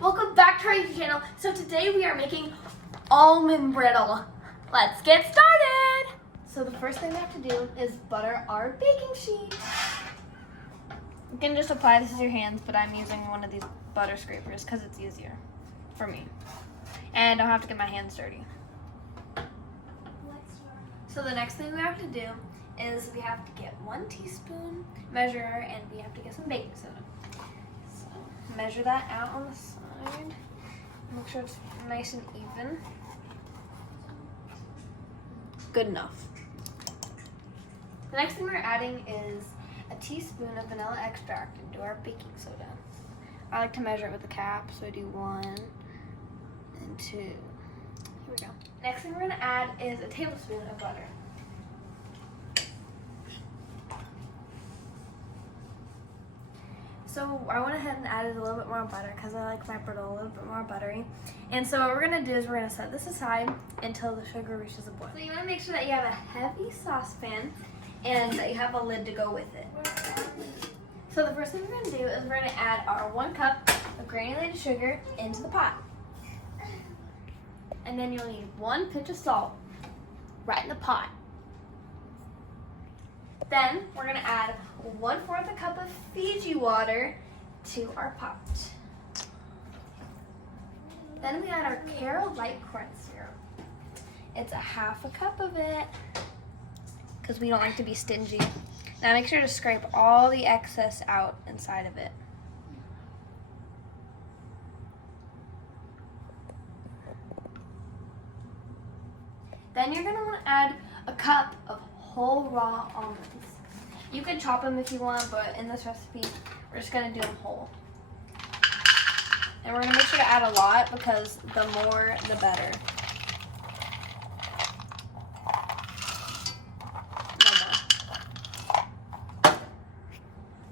welcome back to our YouTube channel. So today we are making almond brittle. Let's get started. So the first thing we have to do is butter our baking sheet. You can just apply this with your hands, but I'm using one of these butter scrapers because it's easier for me. And I don't have to get my hands dirty. So the next thing we have to do is we have to get 1 teaspoon, measure, and we have to get some baking soda. So measure that out on the side. Make sure it's nice and even. Good enough. The next thing we're adding is a teaspoon of vanilla extract into our baking soda. I like to measure it with a cap, so I do 1 and 2. Here we go. Next thing we're gonna add is a tablespoon of butter. So I went ahead and added a little bit more butter because I like my brittle a little bit more buttery. And so what we're gonna do is we're gonna set this aside until the sugar reaches a boil. So you wanna make sure that you have a heavy saucepan and that you have a lid to go with it. So the first thing we're gonna do is we're gonna add our 1 cup of granulated sugar into the pot. And then you'll need 1 pinch of salt right in the pot. Then we're gonna add 1/4 a cup of Fiji water to our pot. Then we add our Carol Light corn syrup. It's a 1/2 cup of it because we don't like to be stingy. Now make sure to scrape all the excess out inside of it. Then you're gonna want to add a cup of whole raw almonds. You can chop them if you want, but in this recipe, we're just gonna do them whole. And we're gonna make sure to add a lot because the more, the better. No more.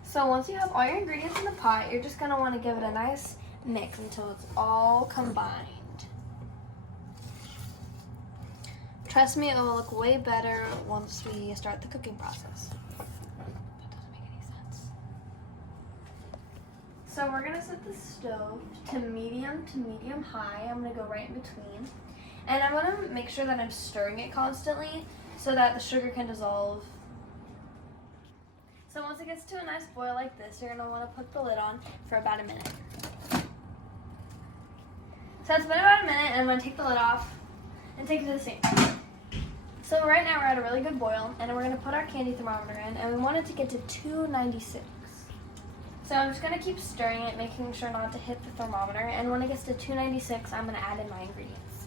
So once you have all your ingredients in the pot, you're just gonna wanna give it a nice mix until it's all combined. Trust me, it will look way better once we start the cooking process. That doesn't make any sense. So we're gonna set the stove to medium high. I'm gonna go right in between. And I'm gonna make sure that I'm stirring it constantly so that the sugar can dissolve. So once it gets to a nice boil like this, you're gonna wanna put the lid on for about a minute. So it's been about a minute and I'm gonna take the lid off and take it to the sink. So right now we're at a really good boil, and we're gonna put our candy thermometer in, and we want it to get to 296. So I'm just gonna keep stirring it, making sure not to hit the thermometer, and when it gets to 296, I'm gonna add in my ingredients.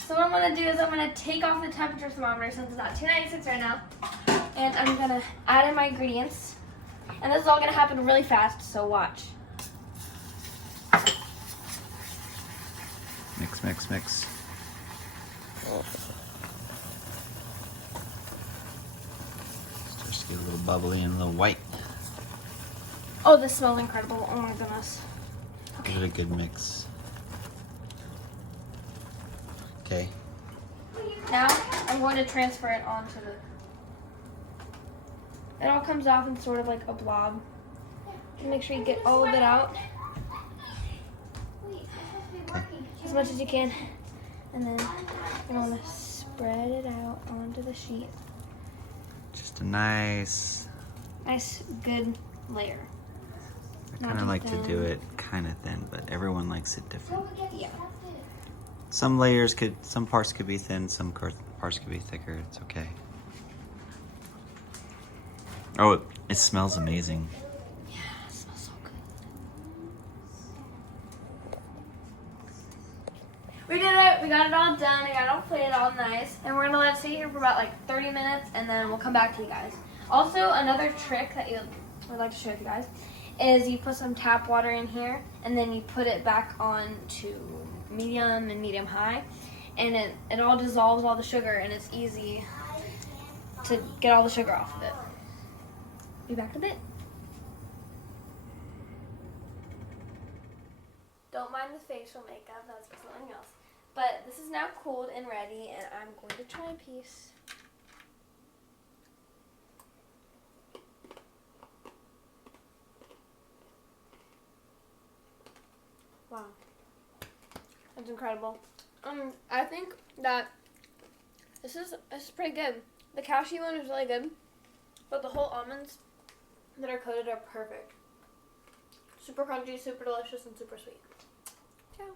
So what I'm gonna do is I'm gonna take off the temperature thermometer since it's at 296 right now, and I'm gonna add in my ingredients. And this is all gonna happen really fast, so watch. Mix, mix, mix. Starts to get a little bubbly and a little white. Oh, this smells incredible. Oh my goodness. Give it a good mix. Okay. Now I'm going to transfer it onto the... It all comes off in sort of like a blob. Make sure you get all of it out. Okay. As much as you can. And then you're going to spread it out onto the sheet. Just a nice Good layer. I kind of like to do it kind of thin, but everyone likes it different. Yeah. Some parts could be thin, some parts could be thicker. It's okay. Oh, it smells amazing. Yeah, it smells so good. We did it. We got it all done. I got it all plated all nice. And we're going to let it sit here for about like 30 minutes, and then we'll come back to you guys. Also, another trick that I'd like to show you guys is you put some tap water in here, and then you put it back on to medium and medium high, and it all dissolves all the sugar, and it's easy to get all the sugar off of it. Be back in a bit. Don't mind the facial makeup, that's for something else. But this is now cooled and ready, and I'm going to try a piece. Wow. That's incredible. I think that this is pretty good. The cashew one is really good, but the whole almonds that are coated are perfect. Super crunchy, super delicious, and super sweet. Ciao.